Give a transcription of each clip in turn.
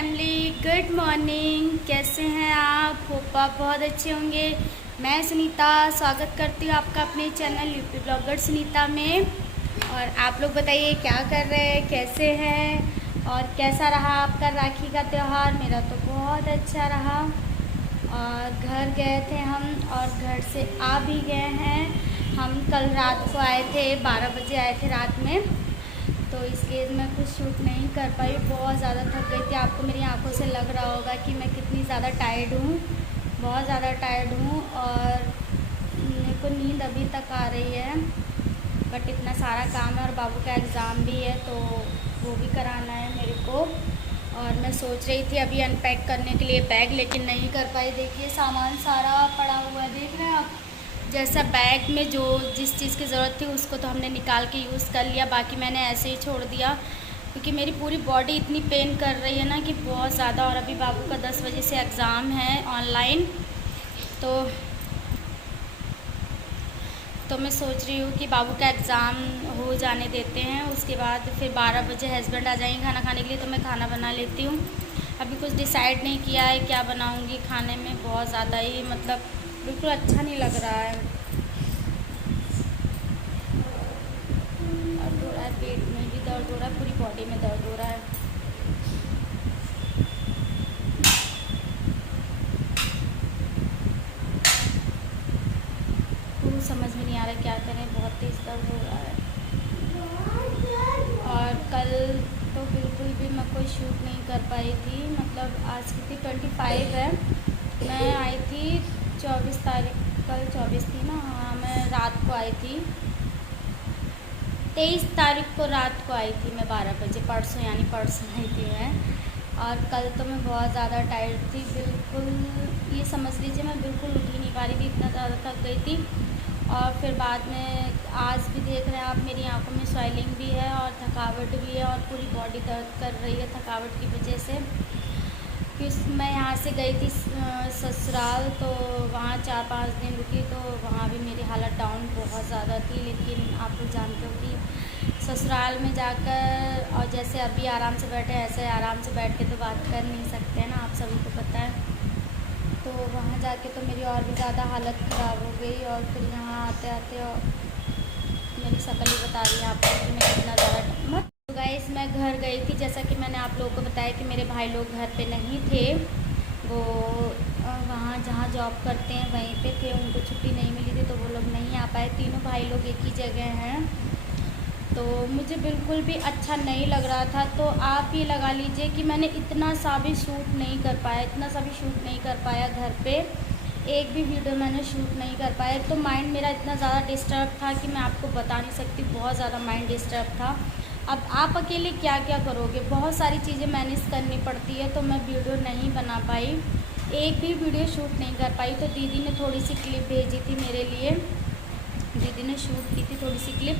Family, good morning. कैसे हैं आप? होप आप बहुत अच्छे होंगे। मैं सुनीता स्वागत करती हूँ आपका अपने चैनल यूपी ब्लॉगर सुनीता में। और आप लोग बताइए क्या कर रहे हैं, कैसे हैं और कैसा रहा आपका राखी का त्यौहार? मेरा तो बहुत अच्छा रहा। और घर गए थे हम और घर से आ भी गए हैं। हम कल रात को आए थे, 12 बजे आए थे रात में, तो इसलिए मैं कुछ शूट नहीं कर पाई। बहुत ज़्यादा थक गई थी। आपको मेरी आंखों से लग रहा होगा कि मैं कितनी ज़्यादा टायर्ड हूँ। बहुत ज़्यादा टायर्ड हूँ और मेरे को नींद अभी तक आ रही है। बट इतना सारा काम है और बाबू का एग्ज़ाम भी है तो वो भी कराना है मेरे को। और मैं सोच रही थी अभी अनपैक करने के लिए बैग, लेकिन नहीं कर पाई। देखिए सामान सारा पड़ा हुआ है, देख रहे हैं आप। जैसा बैग में जो जिस चीज़ की ज़रूरत थी उसको तो हमने निकाल के यूज़ कर लिया, बाकी मैंने ऐसे ही छोड़ दिया क्योंकि मेरी पूरी बॉडी इतनी पेन कर रही है ना कि बहुत ज़्यादा। और अभी बाबू का 10 बजे से एग्ज़ाम है ऑनलाइन, तो मैं सोच रही हूँ कि बाबू का एग्ज़ाम हो जाने देते हैं, उसके बाद फिर 12 बजे हस्बैंड आ जाएंगे खाना खाने के लिए, तो मैं खाना बना लेती हूँ। अभी कुछ डिसाइड नहीं किया है क्या बनाऊँगी खाने में। बहुत ज़्यादा ही मतलब बिल्कुल अच्छा नहीं लग रहा है और थोड़ा पेट में भी दर्द हो रहा है, पूरी बॉडी में दर्द हो रहा है। कुछ समझ में नहीं आ रहा क्या करें, बहुत तेज़ दर्द हो रहा है। और कल तो बिल्कुल भी मैं कोई शूट नहीं कर पाई थी। मतलब आज कितनी 25 है, मैं आई थी 24 तारीख, कल 24 थी ना। हाँ, मैं रात को आई थी, 23 तारीख को रात को आई थी मैं 12 बजे, परसों यानी परसों आई थी मैं। और कल तो मैं बहुत ज़्यादा टायर्ड थी, बिल्कुल ये समझ लीजिए मैं बिल्कुल उठ ही नहीं पा रही थी, इतना ज़्यादा थक गई थी। और फिर बाद में आज भी देख रहे हैं आप, मेरी आंखों में स्वेलिंग भी है और थकावट भी है और पूरी बॉडी दर्द कर रही है थकावट की वजह से। क्योंकि मैं यहाँ से गई थी ससुराल, तो वहाँ 4-5 दिन रुकी, तो वहाँ भी मेरी हालत डाउन बहुत ज़्यादा थी। लेकिन आप लोग जानते हो कि ससुराल में जाकर और जैसे अभी आराम से बैठे ऐसे आराम से बैठ के तो बात कर नहीं सकते ना, आप सभी को पता है। तो वहाँ जाके तो मेरी और भी ज़्यादा हालत ख़राब हो गई। और फिर यहाँ आते आते और मेरी शक्ल ही बता रही है आपको कि मैं कितना ज़्यादा मत। तो गाइस मैं घर गई थी, जैसा कि मैंने आप लोगों को बताया कि मेरे भाई लोग घर पे नहीं थे। वो वहाँ जहाँ जॉब करते हैं वहीं पे थे, उनको छुट्टी नहीं मिली थी तो वो लोग नहीं आ पाए। तीनों भाई लोग एक ही जगह हैं, तो मुझे बिल्कुल भी अच्छा नहीं लग रहा था। तो आप ये लगा लीजिए कि मैंने इतना सा भी शूट नहीं कर पाया, इतना सा भी शूट नहीं कर पाया घर पे। एक भी वीडियो मैंने शूट नहीं कर पाया। तो माइंड मेरा इतना ज़्यादा डिस्टर्ब था कि मैं आपको बता नहीं सकती, बहुत ज़्यादा माइंड डिस्टर्ब था। अब आप अकेले क्या क्या करोगे, बहुत सारी चीज़ें मैनेज करनी पड़ती है, तो मैं वीडियो नहीं बना पाई, एक भी वीडियो शूट नहीं कर पाई। तो दीदी ने थोड़ी सी क्लिप भेजी थी मेरे लिए, दीदी ने शूट की थी थोड़ी सी क्लिप,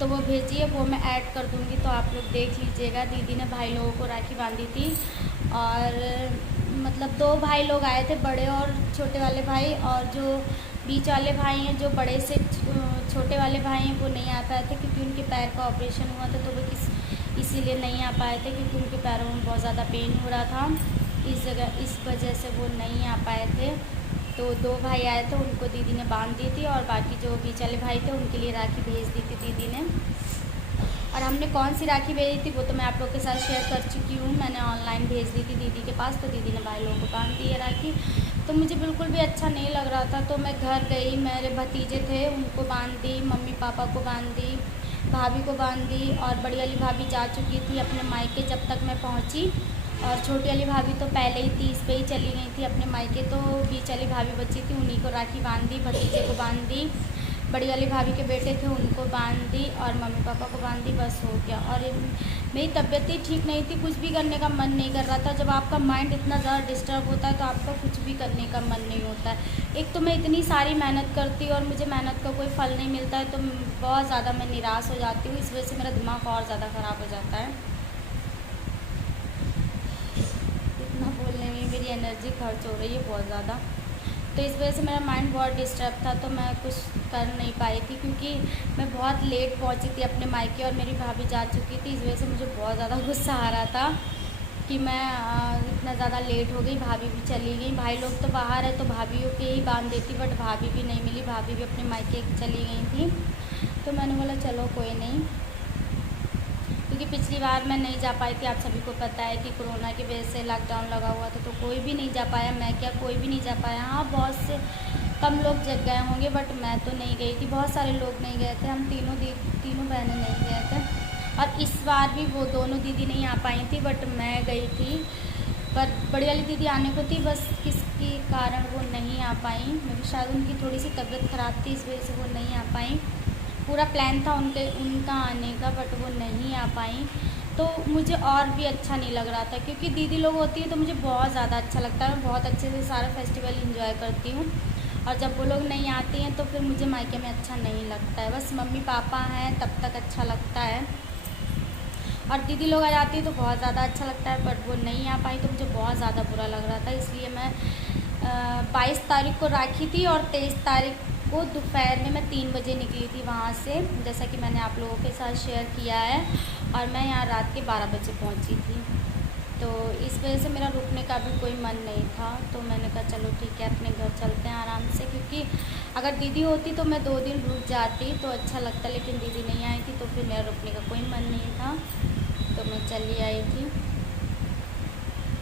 तो वो भेजी है, वो मैं ऐड कर दूँगी तो आप लोग देख लीजिएगा। दीदी ने भाई लोगों को राखी बांधी थी और मतलब 2 भाई लोग आए थे, बड़े और छोटे वाले भाई। और जो बीच वाले भाई हैं, जो बड़े से छोटे वाले भाई हैं, वो नहीं आ पाए थे क्योंकि उनके पैर का ऑपरेशन हुआ था, तो वो इसीलिए नहीं आ पाए थे क्योंकि उनके पैरों में बहुत ज़्यादा पेन हो रहा था। इस वजह से वो नहीं आ पाए थे। तो 2 भाई आए थे, उनको दीदी ने बांध दी थी और बाकी जो बीच वाले भाई थे उनके लिए राखी भेज दी थी दीदी ने। और हमने कौन सी राखी भेजी थी वो तो मैं आप लोग के साथ शेयर कर चुकी हूँ। मैंने ऑनलाइन भेज दी थी दीदी के पास, तो दीदी ने भाई लोगों को बांध दी है राखी। तो मुझे बिल्कुल भी अच्छा नहीं लग रहा था, तो मैं घर गई, मेरे भतीजे थे उनको बांध दी, मम्मी पापा को बांध दी, भाभी को बांध दी। और बड़ी वाली भाभी जा चुकी थी अपने मायके जब तक मैं पहुँची, और छोटी वाली भाभी तो पहले ही 30 पे ही चली गई थी अपने मायके। तो बीच वाली भाभी बची थी, उन्हीं को राखी बांध दी, भतीजे को बांध दी, बड़ी वाली भाभी के बेटे थे उनको बांध दी और मम्मी पापा को बांध दी, बस हो गया। और मेरी तबीयत ही ठीक नहीं थी, कुछ भी करने का मन नहीं कर रहा था। जब आपका माइंड इतना ज़्यादा डिस्टर्ब होता है तो आपका कुछ भी करने का मन नहीं होता है। एक तो मैं इतनी सारी मेहनत करती हूँ और मुझे मेहनत का कोई फल नहीं मिलता है, तो बहुत ज़्यादा मैं निराश हो जाती हूँ। इस वजह से मेरा दिमाग और ज़्यादा ख़राब हो जाता है। इतना बोलने में मेरी एनर्जी खर्च हो रही है बहुत ज़्यादा, तो इस वजह से मेरा माइंड बहुत डिस्टर्ब था। तो मैं कुछ कर नहीं पाई थी क्योंकि मैं बहुत लेट पहुंची थी अपने मायके और मेरी भाभी जा चुकी थी। इस वजह से मुझे बहुत ज़्यादा गुस्सा आ रहा था। कि मैं इतना ज़्यादा लेट हो गई, भाभी भी चली गई। भाई लोग तो बाहर है तो भाभीयों के ही बांध देती, बट भाभी भी नहीं मिली, भाभी भी अपने मायके चली गई थी। तो मैंने बोला चलो कोई नहीं, क्योंकि पिछली बार मैं नहीं जा पाई थी। आप सभी को पता है कि कोरोना की वजह से लॉकडाउन लगा हुआ था, तो कोई भी नहीं जा पाया। मैं क्या, कोई भी नहीं जा पाया। हाँ, बहुत से कम लोग जग गए होंगे, बट मैं तो नहीं गई थी। बहुत सारे लोग नहीं गए थे, हम तीनों बहनें नहीं गए थे। और इस बार भी वो दोनों दीदी नहीं आ पाई थी, बट मैं गई थी। पर बड़ी वाली दीदी आने को थी, बस किसके कारण वो नहीं आ पाई। मेरी शायद उनकी थोड़ी सी तबीयत ख़राब थी, इस वजह से वो नहीं आ पाई। पूरा प्लान था उनका आने का, बट वो नहीं आ पाई। तो मुझे और भी अच्छा नहीं लग रहा था, क्योंकि दीदी लोग होती है तो मुझे बहुत ज़्यादा अच्छा लगता है। मैं बहुत अच्छे से सारा फेस्टिवल इंजॉय करती हूँ, और जब वो लोग नहीं आती हैं तो फिर मुझे मायके में अच्छा नहीं लगता है। बस मम्मी पापा हैं तब तक अच्छा लगता है, और दीदी लोग आ जाती हैं तो बहुत ज़्यादा अच्छा लगता है। बट वो नहीं आ पाई तो मुझे बहुत ज़्यादा बुरा लग रहा था। इसलिए मैं 22 तारीख को राखी थी, और 23 तारीख को दोपहर में मैं 3 बजे निकली थी वहाँ से, जैसा कि मैंने आप लोगों के साथ शेयर किया है। और मैं यहाँ रात के 12 बजे पहुँची थी। तो इस वजह से मेरा रुकने का भी कोई मन नहीं था। तो मैंने कहा चलो ठीक है, अपने घर चलते हैं आराम से, क्योंकि अगर दीदी होती तो मैं 2 दिन रुक जाती तो अच्छा लगता, लेकिन दीदी नहीं आई थी तो फिर मेरा रुकने का कोई मन नहीं था, तो मैं चली आई थी।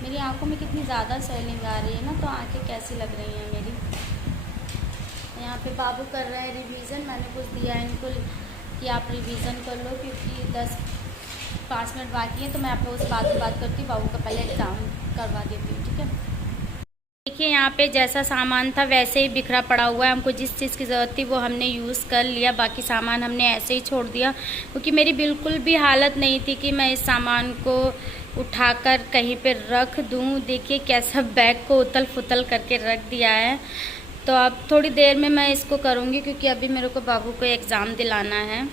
मेरी आंखों में कितनी ज़्यादा स्वेलिंग आ रही है ना, तो आंखें कैसी लग रही हैं मेरी। यहाँ पे बाबू कर रहे हैं रिवीजन। मैंने कुछ दिया है इनको कि आप रिवीजन कर लो, क्योंकि 5 मिनट बाकी है। तो मैं आप लोगों से बात करती हूँ, बाबू का पहले एग्ज़ाम करवा देती हूँ, ठीक है। देखिए यहाँ पे जैसा सामान था वैसे ही बिखरा पड़ा हुआ है। हमको जिस चीज़ की ज़रूरत थी वो हमने यूज़ कर लिया, बाकी सामान हमने ऐसे ही छोड़ दिया, क्योंकि मेरी बिल्कुल भी हालत नहीं थी कि मैं इस सामान को उठाकर कहीं पे रख दूँ। देखिए कैसा बैग को उतल फुतल करके रख दिया है। तो अब थोड़ी देर में मैं इसको करूँगी, क्योंकि अभी मेरे को बाबू को एग्ज़ाम दिलाना है।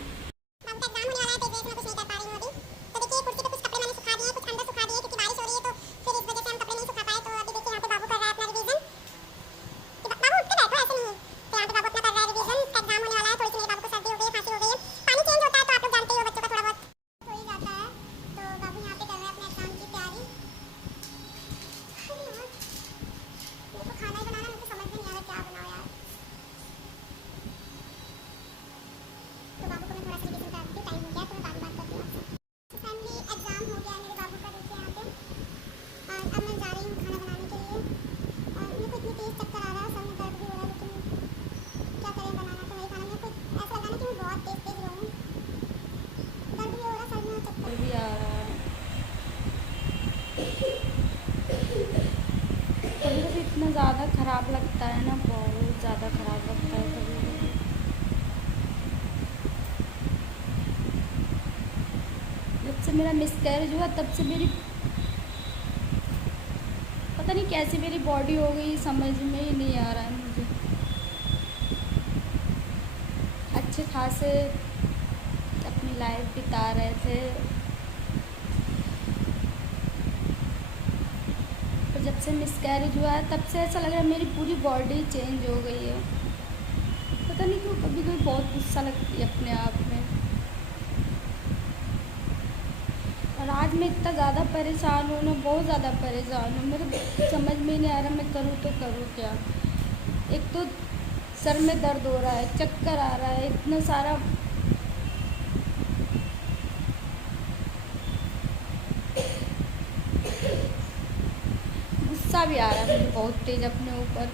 इतना ज़्यादा ख़राब लगता है ना, बहुत ज़्यादा ख़राब लगता है कभी कभी। जब से मेरा मिसकैरेज हुआ तब से मेरी पता नहीं कैसी मेरी बॉडी हो गई, समझ में ही नहीं आ रहा है मुझे। अच्छे खासे अपनी लाइफ बिता रहे थे, जब से मिसकैरेज हुआ है तब से ऐसा लग रहा है मेरी पूरी बॉडी चेंज हो गई है। पता नहीं क्यों कभी कभी बहुत गुस्सा लगती है अपने आप में। और आज मैं इतना ज़्यादा परेशान हूँ ना, बहुत ज़्यादा परेशान हूँ। मेरे समझ में नहीं आ रहा मैं करूँ तो करूँ क्या। एक तो सर में दर्द हो रहा है, चक्कर आ रहा है, इतना सारा गुस्सा भी आ रहा है मुझे बहुत तेज अपने ऊपर।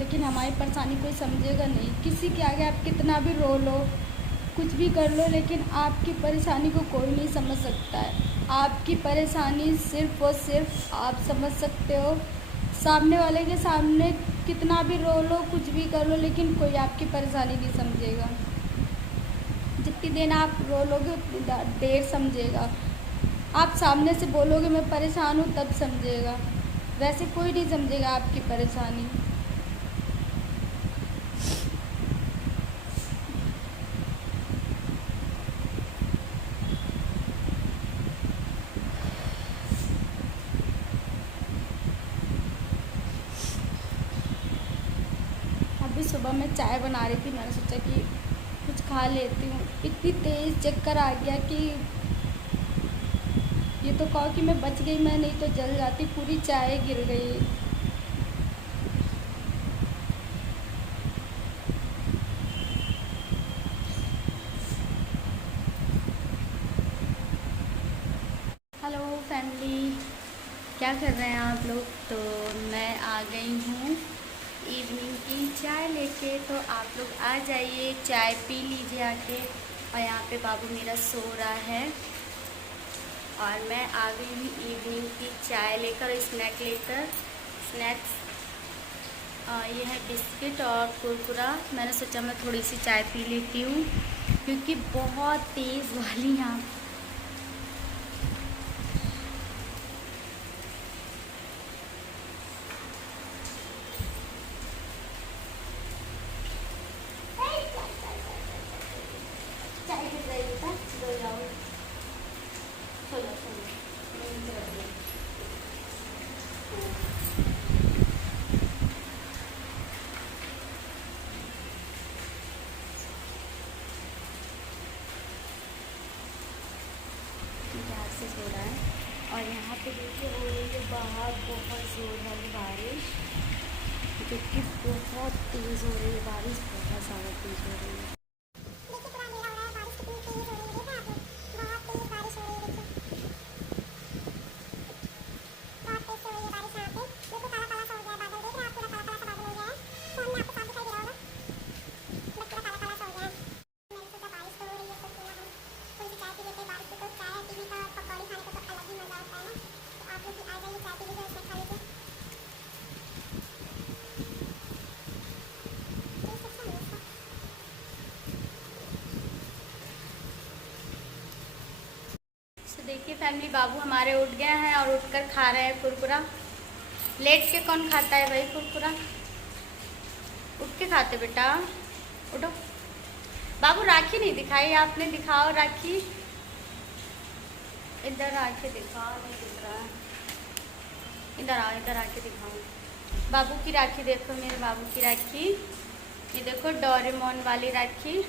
लेकिन हमारी परेशानी कोई समझेगा नहीं। किसी के आगे आप कितना भी रो लो, कुछ भी कर लो, लेकिन आपकी परेशानी को कोई नहीं समझ सकता है। आपकी परेशानी सिर्फ़ और सिर्फ आप समझ सकते हो। सामने वाले के सामने कितना भी रो लो, कुछ भी कर लो, लेकिन कोई आपकी परेशानी नहीं समझेगा। जितनी देर आप रो लोगे उतनी देर समझेगा। आप सामने से बोलोगे मैं परेशान हूँ तब समझेगा, वैसे कोई नहीं समझेगा आपकी परेशानी। अभी सुबह मैं चाय बना रही थी, मैंने सोचा कि कुछ खा लेती हूँ। इतनी तेज़ चक्कर आ गया कि ये तो कहो कि मैं बच गई, मैं नहीं तो जल जाती, पूरी चाय गिर गई। हेलो फैमिली, क्या कर रहे हैं आप लोग? तो मैं आ गई हूँ इवनिंग की चाय लेके, तो आप लोग आ जाइए, चाय पी लीजिए आके। और यहाँ पे बाबू मेरा सो रहा है और मैं आ गई हूँ इवनिंग की चाय लेकर, स्नैक्स। ये है बिस्किट और कुरकुरा। मैंने सोचा मैं थोड़ी सी चाय पी लेती हूँ क्योंकि बहुत तेज़ वाली यहाँ चाय गिर रही है। सो जाओ, सो जाओ, सो जाओ। प्यार से सो रहा है। और यहाँ पे देखिए हो रही है बाहर बहुत ज़ोर वाली बारिश, क्योंकि बहुत तेज़ हो रही है बारिश, बहुत ज़्यादा तेज़ हो रही है। तो देखिए फैमिली, बाबू हमारे उठ गए हैं और उठकर खा रहे हैं कुरकुरा। लेट के कौन खाता है भाई कुरकुरा? उठ के खाते बेटा, उठो। बाबू राखी नहीं दिखाई आपने, दिखाओ राखी, इधर आके दिखाओ, नहीं दिख रहा है। इधर आओ, इधर आके दिखाओ। बाबू की राखी देखो, मेरे बाबू की राखी, ये देखो डोरेमोन वाली राखी।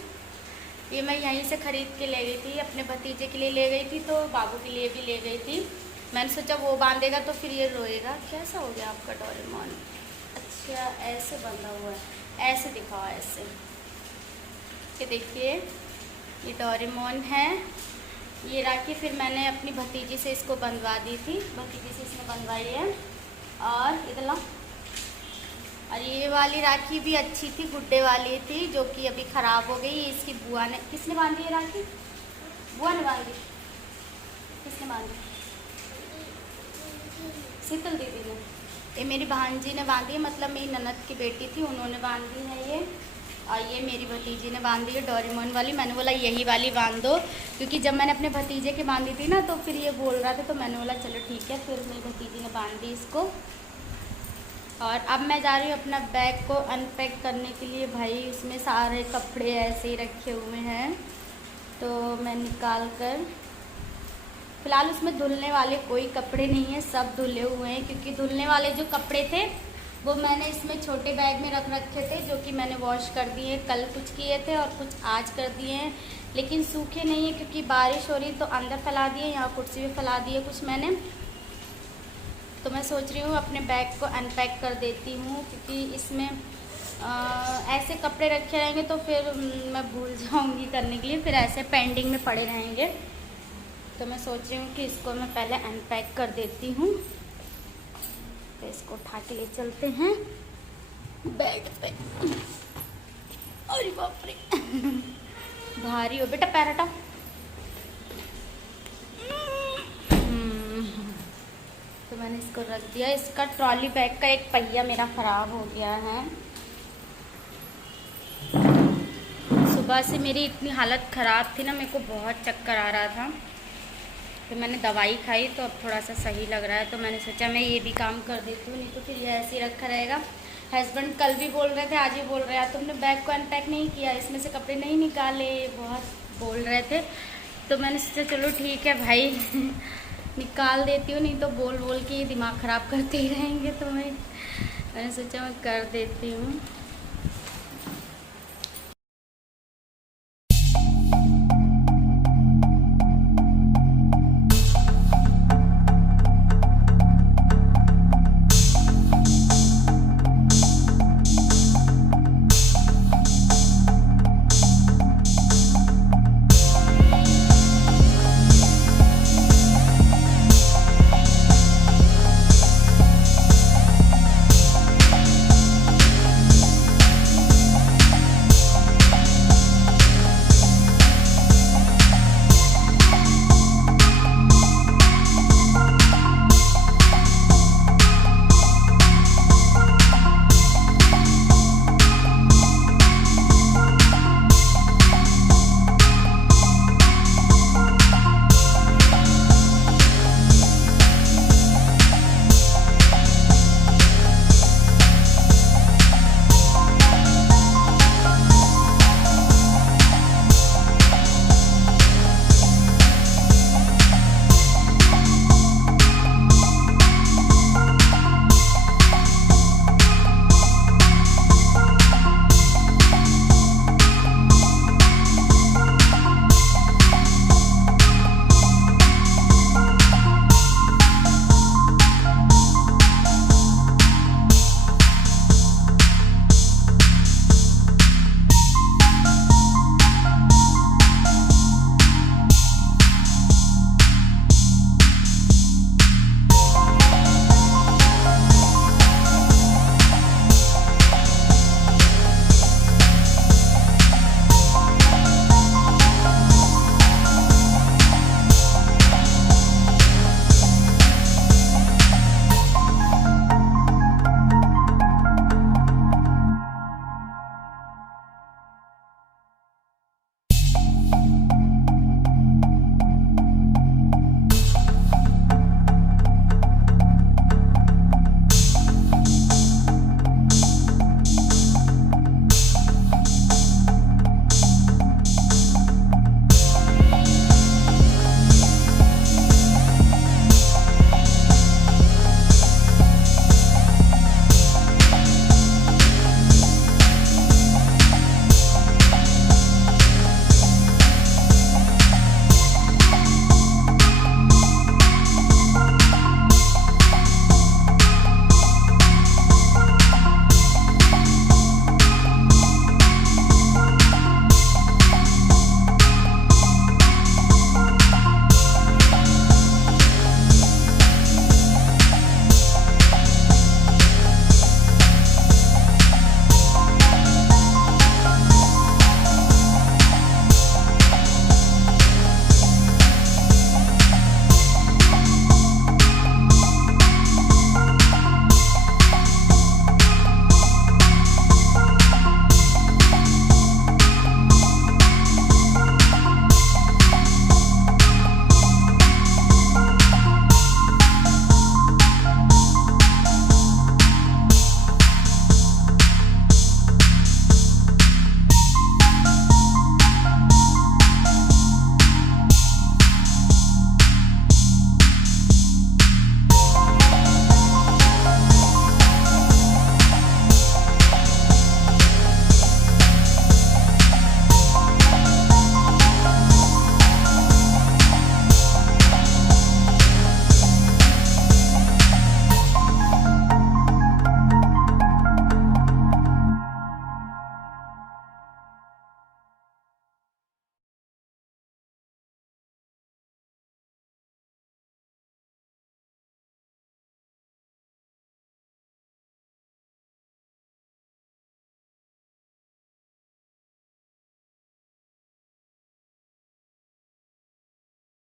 ये मैं यहीं से ख़रीद के ले गई थी, अपने भतीजे के लिए ले गई थी, तो बाबू के लिए भी ले गई थी। मैंने सोचा वो बांधेगा तो फिर ये रोएगा। कैसा हो गया आपका डोरेमोन? अच्छा ऐसे बंधा हुआ है, ऐसे दिखाओ, ऐसे। ये देखिए ये डोरेमोन है। ये राखी फिर मैंने अपनी भतीजी से इसको बंधवा दी थी, भतीजी से इसने बंधवाई है। और इधर ला। और ये वाली राखी भी अच्छी थी, गुड्डे वाली थी, जो कि अभी ख़राब हो गई। इसकी बुआ ने, किसने बांधी है राखी? बुआ ने बांधी? किसने बांधी? शीतल दीदी ने। ये मेरी भांजी ने बांधी है, मतलब मेरी ननद की बेटी थी, उन्होंने बांधी है ये। और ये मेरी भतीजी ने बांधी है डोरेमोन वाली। मैंने बोला यही वाली बांध दो, क्योंकि जब मैंने अपने भतीजे की बांधी थी ना, तो फिर ये बोल रहा था, तो मैंने बोला चलो ठीक है। फिर मेरी भतीजी ने बांध दी इसको। और अब मैं जा रही हूँ अपना बैग को अनपैक करने के लिए। भाई उसमें सारे कपड़े ऐसे ही रखे हुए हैं, तो मैं निकाल कर, फ़िलहाल उसमें धुलने वाले कोई कपड़े नहीं हैं, सब धुले हुए हैं। क्योंकि धुलने वाले जो कपड़े थे वो मैंने इसमें छोटे बैग में रख रखे थे, जो कि मैंने वॉश कर दिए। कल कुछ किए थे और कुछ आज कर दिए हैं, लेकिन सूखे नहीं है क्योंकि बारिश हो रही, तो अंदर फैला दिए, यहाँ कुर्सी पे फैला दिए कुछ मैंने। तो मैं सोच रही हूँ अपने बैग को अनपैक कर देती हूँ, क्योंकि इसमें ऐसे कपड़े रखे रहेंगे तो फिर मैं भूल जाऊँगी करने के लिए, फिर ऐसे पेंडिंग में पड़े रहेंगे। तो मैं सोच रही हूँ कि इसको मैं पहले अनपैक कर देती हूँ। तो इसको उठा के ले चलते हैं बैग पे। अरे बाप रे भारी हो बेटा, पैर हटाओ। तो मैंने इसको रख दिया। इसका ट्रॉली बैग का एक पहिया मेरा ख़राब हो गया है। सुबह से मेरी इतनी हालत ख़राब थी ना, मेरे को बहुत चक्कर आ रहा था। फिर मैंने दवाई खाई तो अब थोड़ा सा सही लग रहा है। तो मैंने सोचा मैं ये भी काम कर देती हूँ, नहीं तो फिर ये ऐसे ही रखा रहेगा। हस्बैंड कल भी बोल रहे थे, आज भी बोल रहे हैं तुमने बैग को अनपैक नहीं किया, इसमें से कपड़े नहीं निकाले, बहुत बोल रहे थे। तो मैंने सोचा चलो ठीक है भाई निकाल देती हूँ, नहीं तो बोल बोल के ये दिमाग ख़राब करते ही रहेंगे। तो मैंने सोचा मैं कर देती हूँ।